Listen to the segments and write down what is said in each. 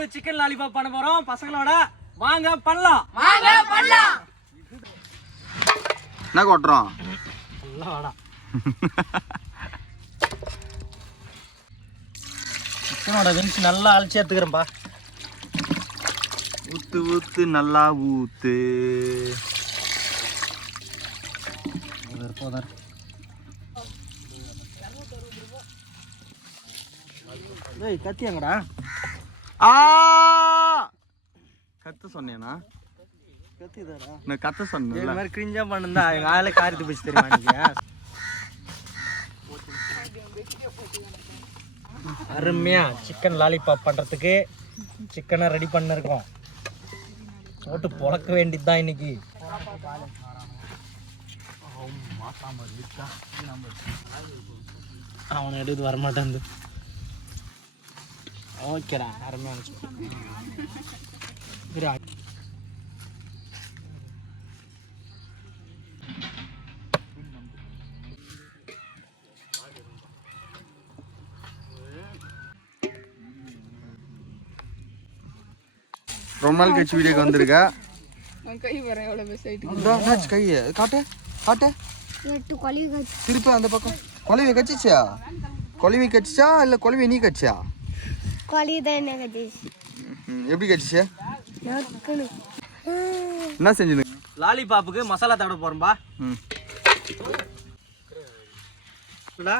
2வது chicken lollipop பண்ண போறோம் பசங்களோட. வாங்க பண்ணலாம். என்ன கொட்டுறோம்? நல்லா வாடா. சிக்கனோட விங்ஸ் நல்லா அழைச்சி எடுத்துக்கிறேன்ப்பா. ஊத்து நல்லா ஊத்து. கத்தி எங்கடா? கத்து சொன்னேனா? கத்திதாடா. நான் கத்த சொன்னேன். இந்த மாதிரி கிரிஞ்சா பண்ணுதா எங்க ஆளே காரிட்டு போச்சு தெரியுமா நீங்க? அருமையா சிக்கன் லாலிபாப் பண்றதுக்கு சிக்கனை ரெடி பண்ணிருக்கோம். போட்டு பொழக்க வேண்டியதுதான் இன்னைக்கு. அவனை எடுத்து வரமாட்டேன். ஓகேடா, அருமையா ரொம்ப நாள் கழிச்சு வீடியோக்கு வந்திருக்கா. கை வர எவ்வளவு பெருசு ஆயிட்டு. கை காட்டு காட்டு. திருப்பி அந்த பக்கம் கொலவி கச்சிச்சா? கொலவி கச்சிச்சா இல்ல கொலவி நீ கச்சியா? எப்படி கச்சிச்சா? என்ன செஞ்சு? லாலிபாப்புக்கு மசாலா தடவை போறோம்பா.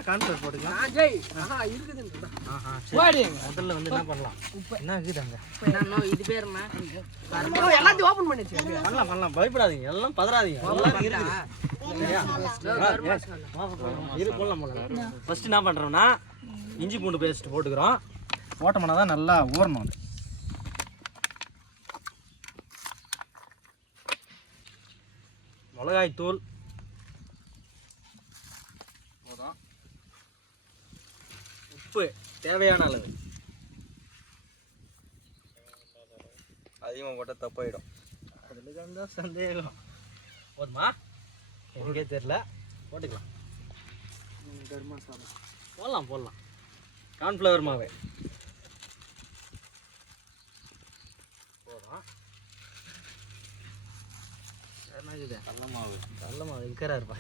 கான்ஃபிளவர் போட்டுக்கலாம். முதல்ல வந்து என்ன பண்ணலாம்? என்ன இருக்குதாங்க? இது பேர் என்ன? எல்லாத்தையும் ஓபன் பண்ணிச்சு. பண்ணலாம் பயப்படாதீங்க, எல்லாம் பதறாதீங்க. ஃபர்ஸ்ட் என்ன பண்றோம்னா இஞ்சி பூண்டு பேஸ்ட் போட்டுக்கிறோம். போட்டோம்னா தான் நல்லா ஊறணும். அது மிளகாய் தூள் உப்பு தேவையான அளவு. அதிகமாக போட்டால் தப்பாயிடும். அதில் தான் சந்தேகம். போதுமா? எனக்கே தெரியல. போட்டுக்கலாம். போடலாம். கார்ன்ஃப்ளவர் மாவு போதும். என்ன இது? கடல மாவு இருக்கிறா இருப்பா.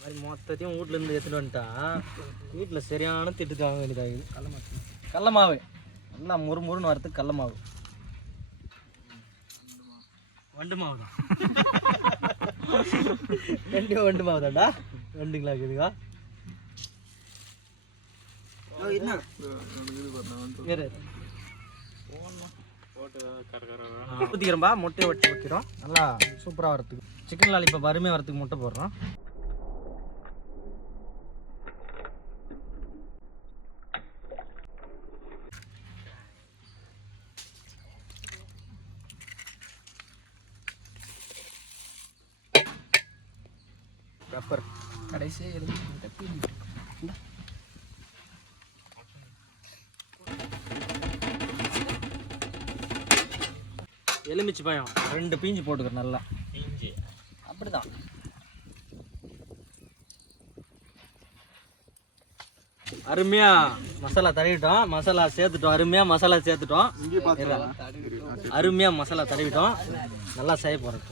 மாதிரி மொத்தத்தையும் வீட்டிலேருந்து எடுத்துகிட்டு வந்துட்டா வீட்டில் சரியான திட்டு வாங்க வேண்டியதாகுது. கடல மாவு நல்லா முறுமுறுன்னு வரதுக்கு கடல மாவு. வண்டு மாவு தான். ரெண்டும் வண்டு மாவு தான்டா. வண்டுங்களா இருக்குதுக்கா? ஊற்றிக்கிறோம்பா. முட்டையை வச்சு ஊற்றிடும். நல்லா சூப்பராக வரத்துக்கு. சிக்கன் லாலிபாப் அருமையாக வரத்துக்கு முட்டை போடுறோம். பெப்பர் கடைசியாக எலுமிச்சி பழம் 2 பீஞ்சு போட்டுக்கிறேன். நல்லா பீஞ்சு அப்படிதான். அருமையா மசாலா தடவிட்டோம். மசாலா சேர்த்துட்டோம். அருமையா மசாலா தடவிட்டோம். நல்லா செய்ய போறோம்.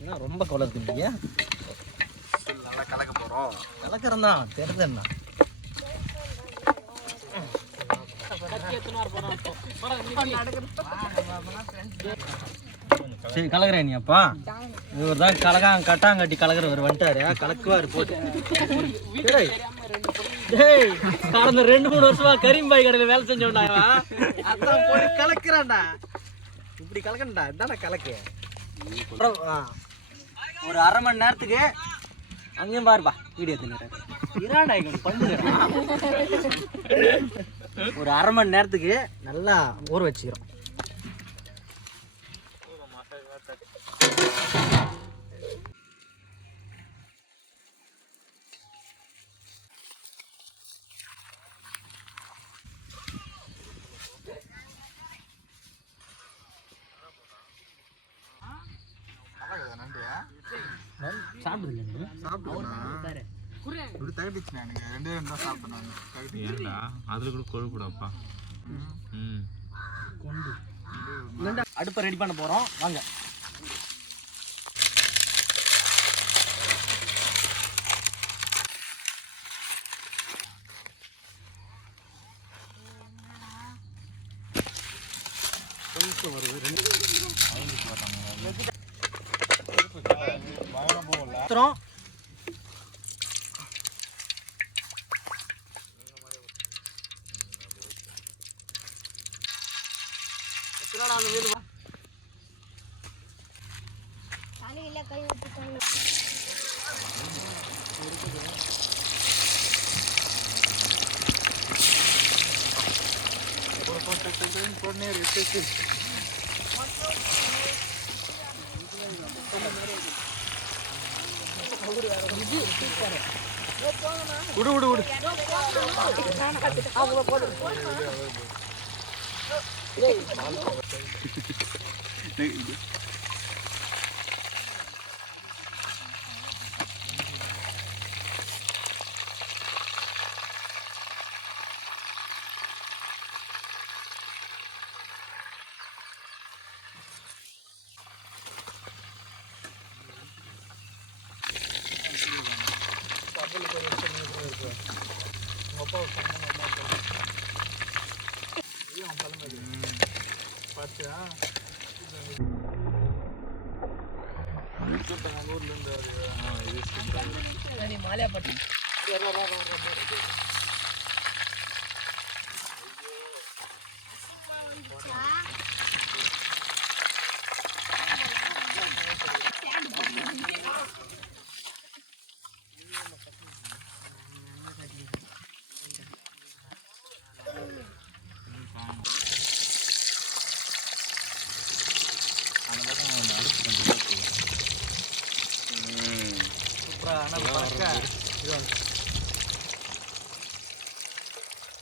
ஏன்னா ரொம்ப கலக்குது. நீங்க நல்லா கலக்க போகிறோம். கலக்கிறோம் தான் தெரியுது. என்ன சரி கலக்குறேன். நீ அப்பா இவர் தான் கட்டாங்கட்டி கலக்குறவர் வந்துட்டாரு. கலக்குவாரு போட்டு. கடந்த 2-3 வருஷமா கரீம்பாய் கடையில் வேலை செஞ்சோம்டா. அதான் போட்டு கலக்குறான்டா. இப்படி கலக்கண்டா. இதான கலக்கு. ஒரு 1/2 மணி நேரத்துக்கு அங்கேயும் பாருப்பா வீடியோ தின்னுறாண்டா. ஒரு 1/2 மணி நேரத்துக்கு நல்லா ஊற வச்சுக்கிறோம். சாப்பிடுது இப்படி தகட்டிச்சுண்ணே எனக்கு 2 பேரும் தான் சாப்பிட்டேன். ஏன்டா அதுல கூட கொழுப்புடாப்பா. அடுப்பை ரெடி பண்ண போகிறோம் வாங்க. கொஞ்சம் வருது 2 விடு விடு விடு.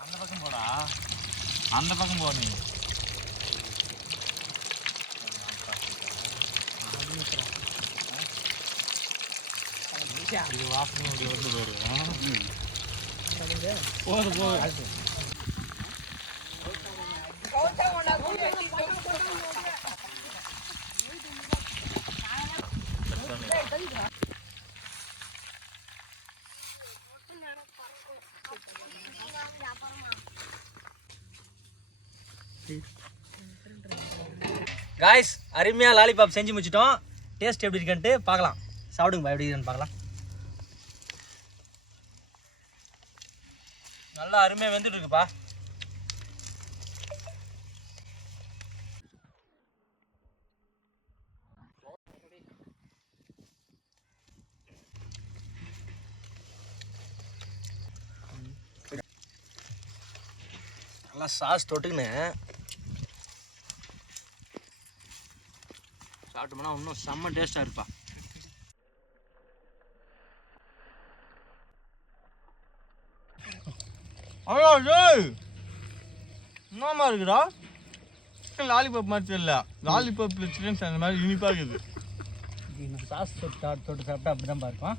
அந்த பக்கம் போடா, அந்த பக்கம் போ நீ. இது வாசனை வந்து போயிடும். போதும் போதும். காய்ஸ் அருமையாக லாலிபாப் செஞ்சு முடிச்சிட்டோம். டேஸ்ட் எப்படி இருக்குன்ட்டு பார்க்கலாம். சாப்பிடுங்கப்பா, எப்படி இருக்குன்னு பார்க்கலாம். நல்லா அருமையாக வெந்துட்டு இருக்குப்பா. நல்லா சாஸ் தொட்டுக்குன்னு சாப்பிட்டோம்னா இன்னும் செம்ம டேஸ்ட்டாக இருப்பா. என்னமா இருக்குடா? லாலிபாப் மாதிரி தெரியல. லாலிபாப்ல சிக்கன் அந்த மாதிரி இனிப்பாக இருக்குது. சாஸ் தொட்டு சாப்பிட்டா அப்படி தான் இருக்கும்.